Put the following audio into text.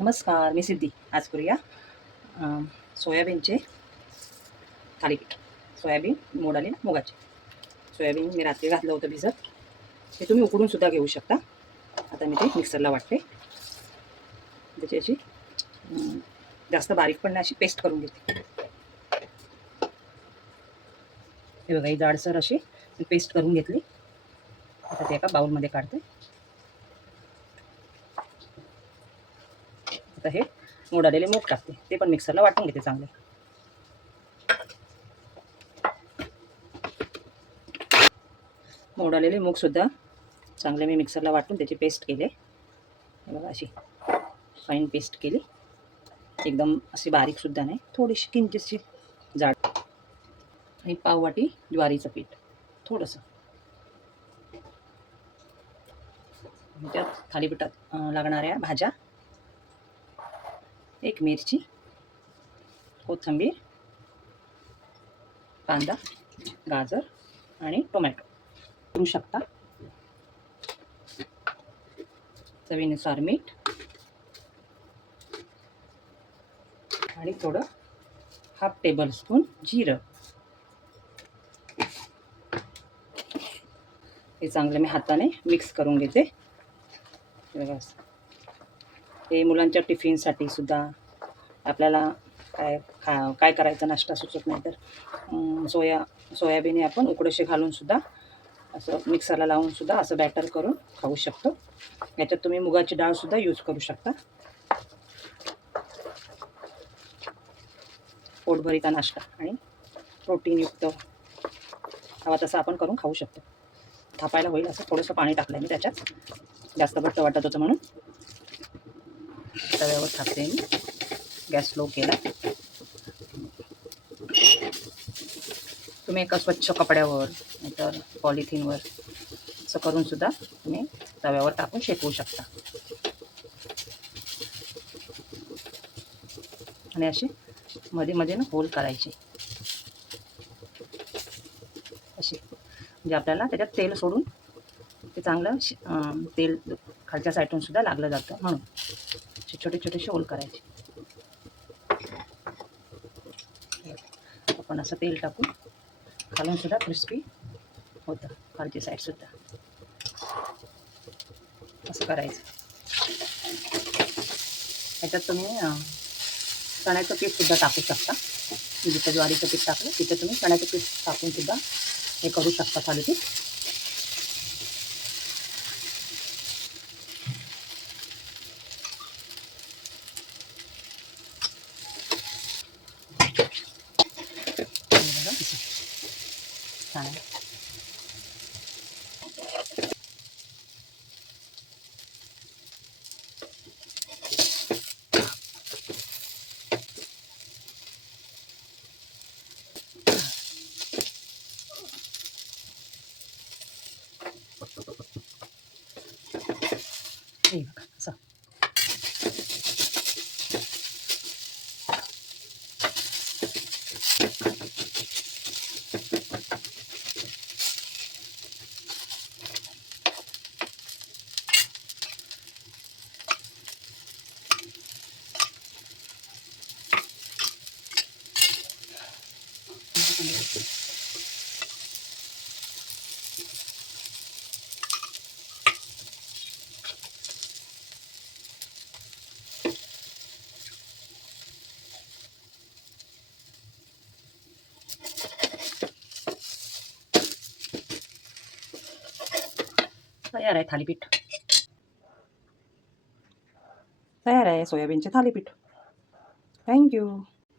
नमस्कार, मी सिद्धी. आज करूया सोयाबीनचे थालीपीठ. सोयाबीन मोड आले ना मुगाचे. सोयाबीन मी रात्री घातलं होतं भिजत. ते तुम्ही उकडून सुद्धा घेऊ शकता. आता मी ते मिक्सरला वाटते. त्याची अशी जास्त बारीक पण नाही, अशी पेस्ट करून घेते. हे बघा, ही जाडसर अशी पेस्ट करून घेतली. आता ते एका बाउलमध्ये काढते. आता हे मोड आलेले मूग टाकते. ते पण मिक्सरला वाटून घेते चांगले. मोड आलेले मूग सुद्धा चांगले मी मिक्सरला वाटून त्याची पेस्ट केले. बघा, अशी फाईन पेस्ट केली. एकदम अशी बारीक सुद्धा नाही, थोडीशी किंचितशी जाड. आणि पाववाटी ज्वारीचं पीठ थोडंसं. त्यात थालीपीठात लागणाऱ्या भाज्या, एक मिरची, कोथिंबीर, कांदा, गाजर आणि टोमॅटो करू शकता. चवीनुसार मीठ आणि थोडं हाफ टेबल स्पून जिरं. हे चांगलं मी हाताने मिक्स करून घेते. बघा, हे मुलांच्या टिफिनसाठी सुद्धा आपल्याला काय करायचं नाश्ता सुचत नाही तर सोयाबीन हे आपण उकडीशी घालून सुद्धा असं मिक्सरला लावून सुद्धा असं बॅटर करून खाऊ शकतो. याच्यात तुम्ही मुगाची डाळ सुद्धा यूज करू शकता. पोटभरीचा नाश्ता आणि प्रोटीनयुक्त हवा तसं आपण करून खाऊ शकतो. थापायला होईल असं थोडंसं पाणी टाकलं मी त्याच्यात, जास्त घट्ट वाटत होतं म्हणून. तव्यावर टाकते मी. गॅस स्लो केला. तुम्ही एका स्वच्छ कपड्यावर नाहीतर पॉलिथिनवर असं करून सुद्धा तुम्ही तव्यावर टाकून शेकवू शकता. आणि असे मध्ये मध्ये ना होल करायचे असे, म्हणजे आपल्याला त्याच्यात तेल सोडून ते चांगलं तेल खालच्या साईडून सुद्धा लागलं जातं, म्हणून असे छोटे छोटेसे होल करायचे. आपण असं तेल टाकून खालून सुद्धा क्रिस्पी होतं, खालची साईड सुद्धा असं करायचं. याच्यात तुम्ही चण्याचं पीठ सुद्धा टाकू शकता. जिथं ज्वारीचं पीठ टाकलं तिथे तुम्ही चण्याचं पीठ टाकून सुद्धा हे करू शकता थालीपीठ. छान आहे. हे बघा असं. तयार आहे थालीपीठ. तयार आहे सोयाबीनचे थालीपीठ. थँक्यू.